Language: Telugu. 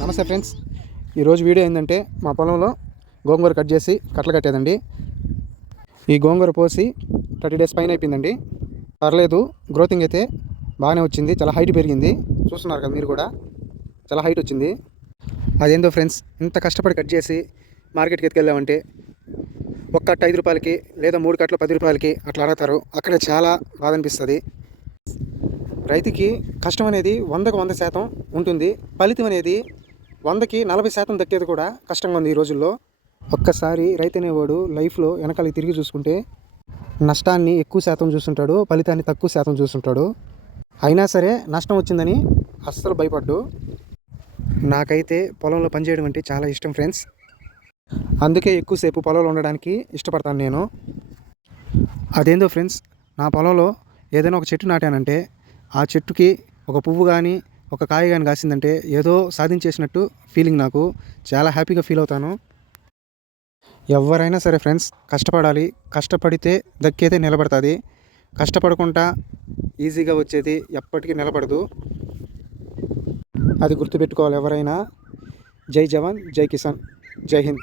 నమస్తే ఫ్రెండ్స్. ఈరోజు వీడియో ఏంటంటే మా పొలంలో గోంగూర కట్ చేసి కట్టలు కట్టేదండి. ఈ గోంగూర పోసి థర్టీ డేస్ పైన అయిపోయిందండి. పర్లేదు గ్రోతింగ్ అయితే బాగానే వచ్చింది. చాలా హైట్ పెరిగింది. చూస్తున్నారు కదా మీరు కూడా. చాలా హైట్ వచ్చింది. అదేందో ఫ్రెండ్స్ ఇంత కష్టపడి కట్ చేసి మార్కెట్కి ఎత్తుకెళ్ళామంటే ఒక్క కట్ట ఐదు రూపాయలకి లేదా మూడు కట్టలు పది రూపాయలకి అట్లా అడగతారు అక్కడ చాలా బాధ అనిపిస్తుంది. రైతుకి కష్టం అనేది వందకు వంద శాతం ఉంటుంది. ఫలితం అనేది వందకి నలభై శాతం దక్కేది కూడా కష్టంగా ఉంది ఈ రోజుల్లో. ఒక్కసారి రైతు అనేవాడు లైఫ్లో వెనకాలకి తిరిగి చూసుకుంటే నష్టాన్ని ఎక్కువ శాతం చూస్తుంటాడు ఫలితాన్ని తక్కువ శాతం చూస్తుంటాడు. అయినా సరే నష్టం వచ్చిందని అస్సలు భయపడ్డు. నాకైతే పొలంలో పనిచేయడం అంటే చాలా ఇష్టం ఫ్రెండ్స్. అందుకే ఎక్కువసేపు పొలంలో ఉండడానికి ఇష్టపడతాను నేను. అదేందో ఫ్రెండ్స్ నా పొలంలో ఏదైనా ఒక చెట్టు నాటానంటే ఆ చెట్టుకి ఒక పువ్వు కానీ ఒక కాయ కానీ కాసిందంటే ఏదో సాధించేసినట్టు ఫీలింగ్ నాకు. చాలా హ్యాపీగా ఫీల్ అవుతాను. ఎవరైనా సరే ఫ్రెండ్స్ కష్టపడాలి. కష్టపడితే దక్కేదే నిలబడుతుంది. కష్టపడకుండా ఈజీగా వచ్చేది ఎప్పటికీ నిలబడదు. అది గుర్తుపెట్టుకోవాలి ఎవరైనా. జై జవాన్ జై కిసాన్ జై హింద్.